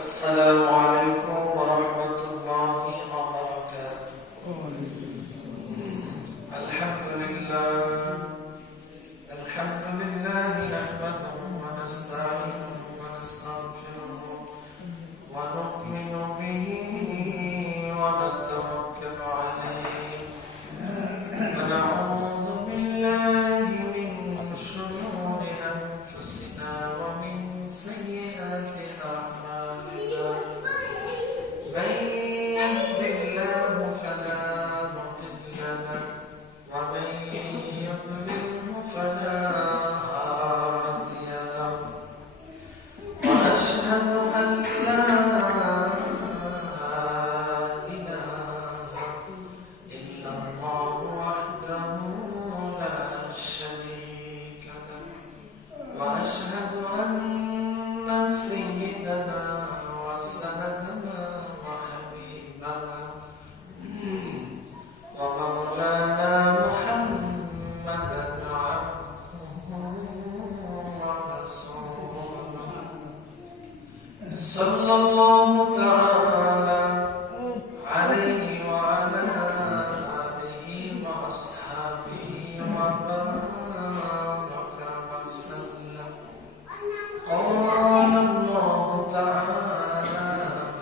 السلام عليكم ورحمة الله وبركاته. الحمد لله نحمده ونستعينه ونستغفره ونؤمن به ونتوكل عليه ونعوذ بالله من شرور أنفسنا ومن سيئات أعمالنا. من يهد الله فلا مضل له ومن يضلله فلا هادي له. وأشهد أن لا إله إلا الله وحده لا شريك له. وأشهد أن سيدنا وسندنا وحبيبنا ومولانا محمدا عبده ورسوله صلى الله تعالى عليه وعلى آله وأصحابه وبارك وسلم. قال الله تعالى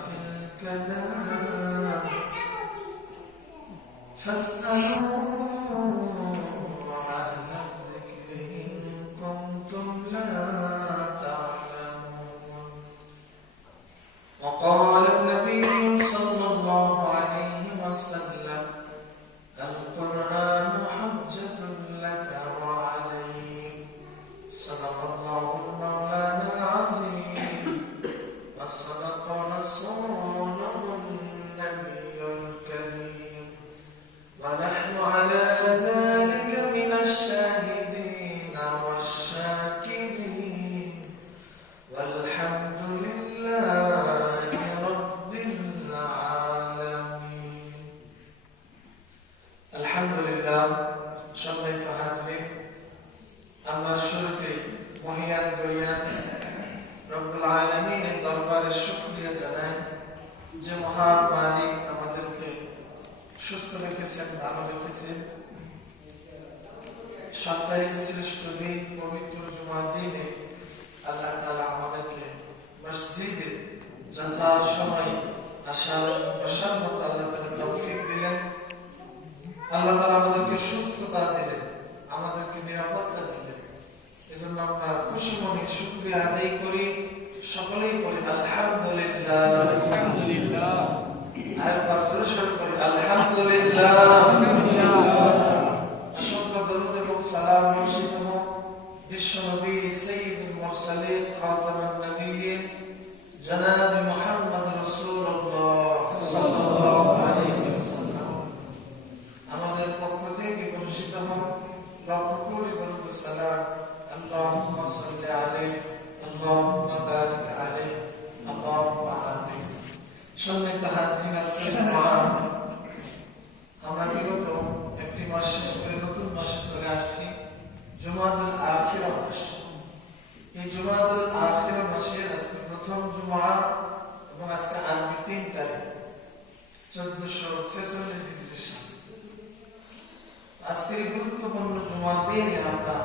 في الكلام فاسألوا أهل الذكر إن كنتم لا تعلمون. وقال النبي صلى الله عليه وسلم القرآن حجة لك وعليك. صدق الله مولانا العظيم وصدق رسوله النبي الكريم ونحن على ذلك من الشاهدين والشاكرين والحمد لله رب العالمين. الحمد لله সম্মানিত হাজরিন, আমরা শুরুতে মহিয়ান গরিয়ান রব্বুল আলামিনের দরবারে শুকরিয়া জানাই যে মহান মালিক আমাদেরকে সুস্থ রেখেছেন, ভালো রেখেছেন। সপ্তাহের শ্রেষ্ঠ দিন পবিত্র জুমার দিনে আল্লাহ তাআলা আমাদেরকে মসজিদে যথাসময়ে আসার বসার মতো আল্লাহ তাআলা তৌফিক দিলেন। আল্লাহ তাআলা আমাদেরকে সুস্থতা দিলেন, আমাদেরকে নিরাপত্তা দিলেন। এজন্য আমরা খুশি মনে শুকরিয়া আদায় করি, সকলেই বলি আলহামদুলিল্লাহ। আলহামদুলিল্লাহ। আরেকবার জোরে সরে বলি আলহামদুলিল্লাহ। অসংখ্য দরুদ এবং সালাম বর্ষিত হোক বিশ্বনবী সাইয়্যিদুল মুরসালিন খাতামুন নবিয়্যিন জনাব মুহাম্মদ রাসূলুল্লাহ সাল্লাল্লাহু আলাইহি ওয়াসাল্লাম। আমাদের পক্ষ থেকে বর্ষিত হোক লক্ষ কোটি দরুদ সালাম। আল্লাহুম্মা সাল্লি আলাইহি আল্লাহুম্মা বারিক আলাইহি আল্লাহুম্মা আমিন। সম্মানিত হাজরিন, আজকে আমরা বিগত একটি মাস শেষ করে নতুন মাসে চলে আসছি, জুমাদুল আখিরা মাস। এই জুমাদুল আখিরা মাসের আজকে প্রথম জুমা এবং আজকে আরবি 3 তারিখ 1446 হিজরি সাল। আজকের গুরুত্বপূর্ণ জুমার দিনে আমরা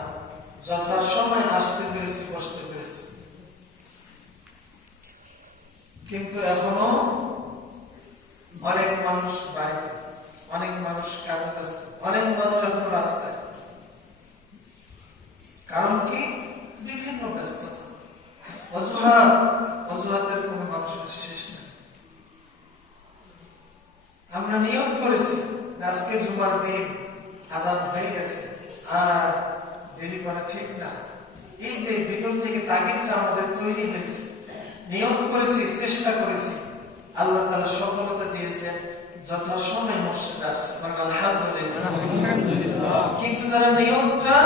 যথাসময়ে আসতে পেরেছি, বসতে পেরেছি, কিন্তু এখনো অনেক মানুষ বাড়িতে, অনেক মানুষ কাজে ব্যস্ত, অনেক মানুষ এখনো রাস্তায়। কারণ কি? বিভিন্ন ব্যস্ততা, অজুহাতের কোনো মানুষের শেষ নেই। আমরা নিয়ম করেছি আজকে জুমার দিন, আজান হয়ে গেছে, আর দেরি করা ঠিক না। এই যে ভিতর থেকে তাগিদটা আমাদের তৈরি হয়েছে, নিয়ম করেছি, চেষ্টা করেছি, আল্লাহ তাআলা সফলতা দিয়েছেন, যথাসময়ে মসজিদে আসছে, আলহামদুলিল্লাহ। কিন্তু যারা নিয়মটা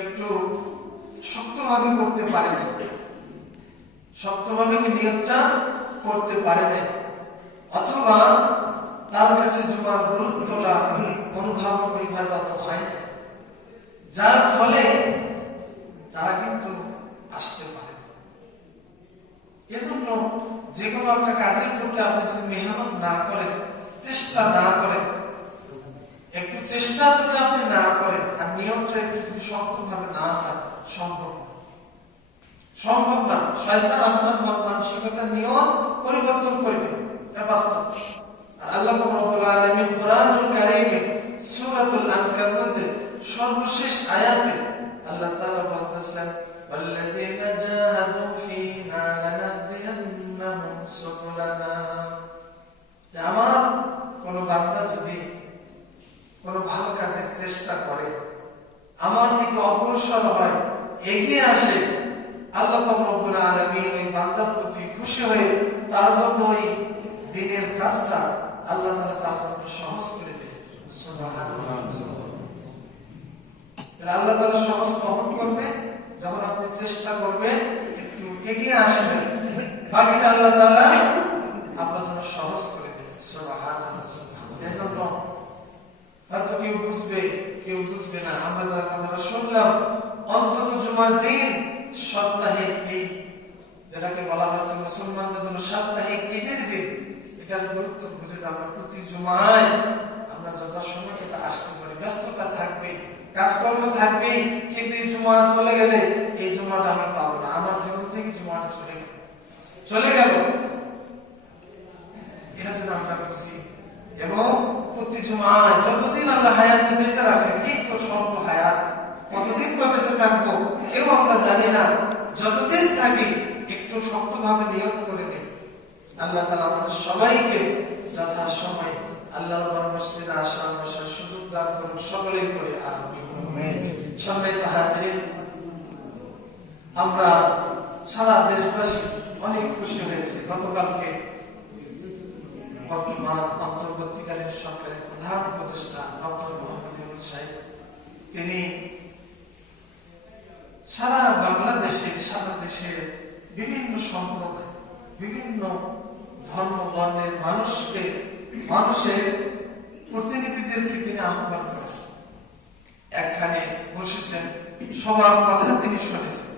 একটু শক্তভাবে করতে পারে না, শক্তভাবে কি নিয়মটা করতে পারে না, অথবা তার কাছে জুমার গুরুত্বটা অনুধাবন ওইভাবে হয় না, যার ফলে তারা কিন্তু আসতে পারে। এজন্য একটা কাজের প্রতি আপনি যদি মেহনত না করেন, চেষ্টা না করেন, একটু চেষ্টা যদি আপনি না করেন আর নিয়মটা একটু যদি শক্তভাবে না হয়, সম্ভব না। সম্ভব না। শয়তান আপনার মন মানসিকতার নিয়ম পরিবর্তন করে দেবে, এটা বাস্তব। আর আল্লাহ রাব্বুল আলামিন কোরআনুল কারীমে সূরাতুল আনকাবুত সর্বশেষ আয়াতে আল্লাহ তাআলা বলতেছেন, ওয়াল্লাযীনা জাহাদু ফীনা লানাহদিয়ান্নাহুম সুবুলানা। আমার কোন বান্দা যদি কোন ভালো কাজের চেষ্টা করে, আমার দিকে অগ্রসর হয়, এগিয়ে আসে, আল্লাহ রাব্বুল আলামিন ওই বান্দার প্রতি খুশি হয়ে তার জন্য ওই দিনের কাজটা আল্লাহ তাআলা তার জন্য সহজ করে দেন। সুবহানাল্লাহ। আল্লাহ তাআলা সহজ কখন করবে? যখন আপনি চেষ্টা করবেন, একটু এগিয়ে আসবেন, বাকিটা আল্লাহ তাআলা আপনার জন্য সহজ করে দেন। সুবহানাল্লাহ। এজন্য হয়তো কেউ বুঝবে, কেউ বুঝবে না। আমরা যারা কথাটা শুনলাম, অন্তত জুমার দিন, সপ্তাহে এই যেটাকে বলা হচ্ছে মুসলমানদের জন্য সাপ্তাহিক ঈদের দিন, এটার গুরুত্ব বুঝে আমরা প্রতি জুমায় আমরা যথাসময় সেটা আসতে পারি। ব্যস্ততা থাকবে, কাজকর্ম থাকবে, কিন্তু এই জুমা চলে গেলে এই জুমাটা আমি পাবো না, আমার জীবন থেকে জুমাটা চলে গেল। এটা যদি আমরা বুঝি এবং প্রতি জুমায় যতদিন আল্লাহ হায়াতে বেঁচে রাখেন, এই তো স্বল্প হায়াত, কতদিন বেঁচে থাকবো কেউ আমরা জানি না, যতদিন থাকি একটু শক্তভাবে নিয়ত করে দিন। আল্লাহ তাআলা আমাদের সবাইকে যথা সময় আল্লাহর মসজিদে আসার বসার সুযোগ দান করুন, সকলেই করে আমিন। সম্মানিত হাজিরিন, আমরা সারা দেশবাসী অনেক খুশি হয়েছে। গতকালকে বর্তমান অন্তর্বর্তীকালীন সরকারের প্রধান উপদেষ্টা ডক্টর মোহাম্মদ ইউনূস সাহেব, তিনি সারা বাংলাদেশে, সারা দেশের বিভিন্ন সম্প্রদায়, বিভিন্ন ধর্ম বর্ণের মানুষের প্রতিনিধিদেরকে তিনি আহ্বান করেছেন। একখানে বসেছেন, সবার কথা তিনি শুনেছেন।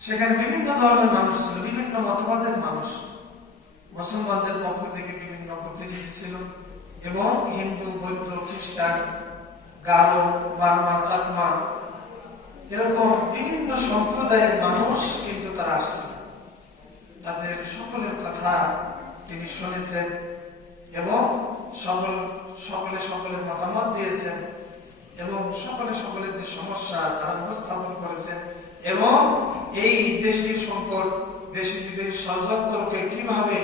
সেখানে বিভিন্ন ধর্মের মানুষ ছিল, বিভিন্ন মতবাদের মানুষ, মুসলমানদের পক্ষ থেকে বিভিন্ন প্রতিনিধি ছিল এবং হিন্দু, বৌদ্ধ, খ্রিস্টান, গারো, বার্মা, চাকমা, এরকম বিভিন্ন সম্প্রদায়ের মানুষ কিন্তু তারা আসছে। তাদের সকলের কথা তিনি শুনেছেন এবং সকলে সকলের মতামত দিয়েছেন এবং সকলের যে সমস্যা তারা উপস্থাপন করেছেন এবং এই দেশটির সংকট, দেশি বিদেশি ষড়যন্ত্রকে কিভাবে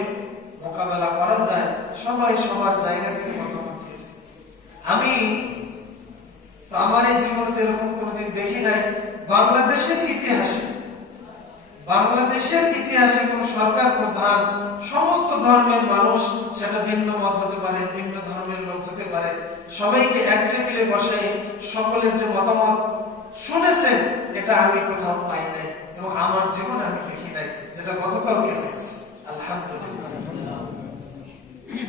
মোকাবেলা করা যায়, সবাই সবার জায়গা থেকে মতামত দিয়েছে। আমি তো আমার এই জীবনে এরকম কোনোদিন দেখি নাই। বাংলাদেশের ইতিহাসে কোন সরকার প্রধান সমস্ত ধর্মের মানুষ, সেটা ভিন্ন মত হতে পারে, ভিন্ন ধর্মের লোক হতে পারে, সবাইকে এক টেবিলে বসে সকলের যে মতামত শুনেছেন, এটা আমি কোথাও পাই নাই এবং আমার জীবনে আমি দেখি নাই, যেটা গতকালকে হয়েছে। আলহামদুলিল্লাহ।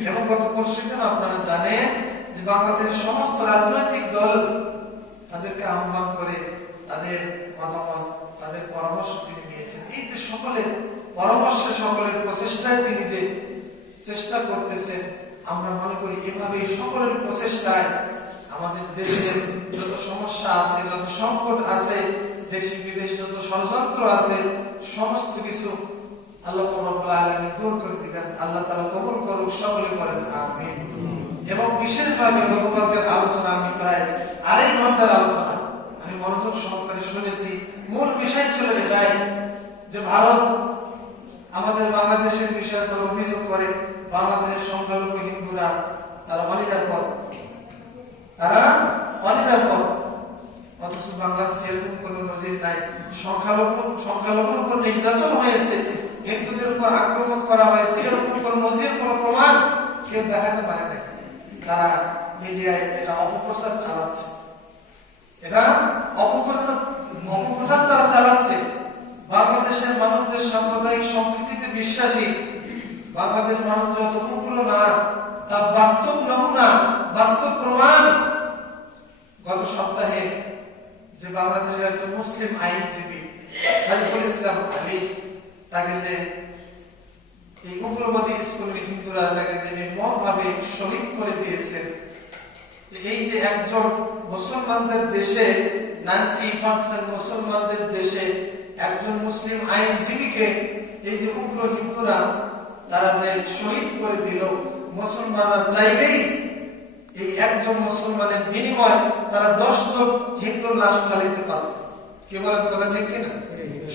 এবং গত পরশুদিন আপনারা জানেন যে বাংলাদেশের সমস্ত রাজনৈতিক দল তাদেরকে আহ্বান করে তাদের মতামত, তাদের পরামর্শ তিনি দিয়েছেন। এই যে সকলের পরামর্শ, সকলের প্রচেষ্টায় তিনি যে চেষ্টা করতেছেন, আমরা মনে করি এভাবেই সকলের প্রচেষ্টায় আমাদের দেশের যত সমস্যা আছে, যত সংকট আছে, দেশি বিদেশি যত ষড়যন্ত্র আছে, সমস্ত কিছু আল্লাহ রাব্বুল আলামিন দূর করে দিবেন। আল্লাহ তাআলা কবুল করুক, সকলে বলেন আমিন। এবং বিশেষভাবে গতকালকের আলোচনা, আমি প্রায় 2.5 ঘন্টার আলোচনা আমি মনোযোগ সহকারে শুনেছি। মূল বিষয় ছিল এটাই যে ভারত আমাদের বাংলাদেশের বিষয়ে তারা অভিযোগ করে বাংলাদেশের সংখ্যালঘু হিন্দুরা তারা অনিরাপদ, অথচ বাংলাদেশে এরকম কোন নজির নাই। সংখ্যালঘুর উপর নির্যাতন হয়েছে, হিন্দুদের উপর আক্রমণ করা হয়েছে, এরকম কোন নজির, কোন প্রমাণ কেউ দেখাতে পারে নাই। তারা মিডিয়ায় এটা অপপ্রচার চালাচ্ছে, অপপ্রচার তারা চালাচ্ছে। বাংলাদেশের মানুষদের সাম্প্রদায়িক সম্প্রীতিতে বিশ্বাসী, বাংলাদেশ মানুষ যত উগ্র না, তার বাস্তব নমুনা, বাস্তব প্রমাণ গত সপ্তাহে যে বাংলাদেশের একজন মুসলিম আইনজীবী সাইফুল ইসলাম আলী, তাকে যে এই উগ্রবাদী স্কুলের হিন্দুরা তাকে যে নির্মমভাবে শহীদ করে দিয়েছেন। এই যে একজন মুসলমানদের দেশে 90% মুসলমানদের দেশে একজন মুসলিম আইনজীবীকে এই যে উগ্র হিন্দুরা তারা যে শহীদ করে দিল, মুসলমানরা চাইলেই এই একজন মুসলমানের বিনিময় তারা 10 জন হিন্দুর লাশ ফালিতে পারত। কি বলেন কথা ঠিক কিনা?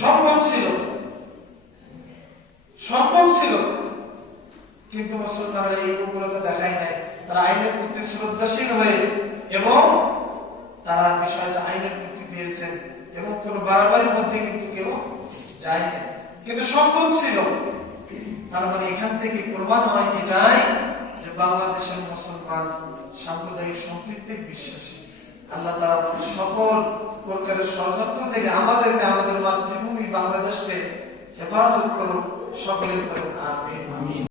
সম্ভব ছিল, সম্ভব ছিল, কিন্তু মুসলমানরা এই উগ্রতা দেখায় নাই। তারা আইনের প্রতি শ্রদ্ধাশীল হয়ে এবং তারা বিষয়টা আইনের প্রতি দিয়েছেন এবং কোন বাড়াবাড়ির মধ্যে কিন্তু কেউ যায় না, কিন্তু সম্ভব ছিল। তার মানে এখান থেকে প্রমাণ হয় এটাই যে বাংলাদেশের মুসলমান সাম্প্রদায়িক সম্প্রীতির বিশ্বাসী। আল্লাহ তাআলা সকল প্রকারের ষড়যন্ত্র থেকে আমাদেরকে, আমাদের মাতৃভূমি বাংলাদেশকে হেফাজত করুন। সকলে বলেন আমিন।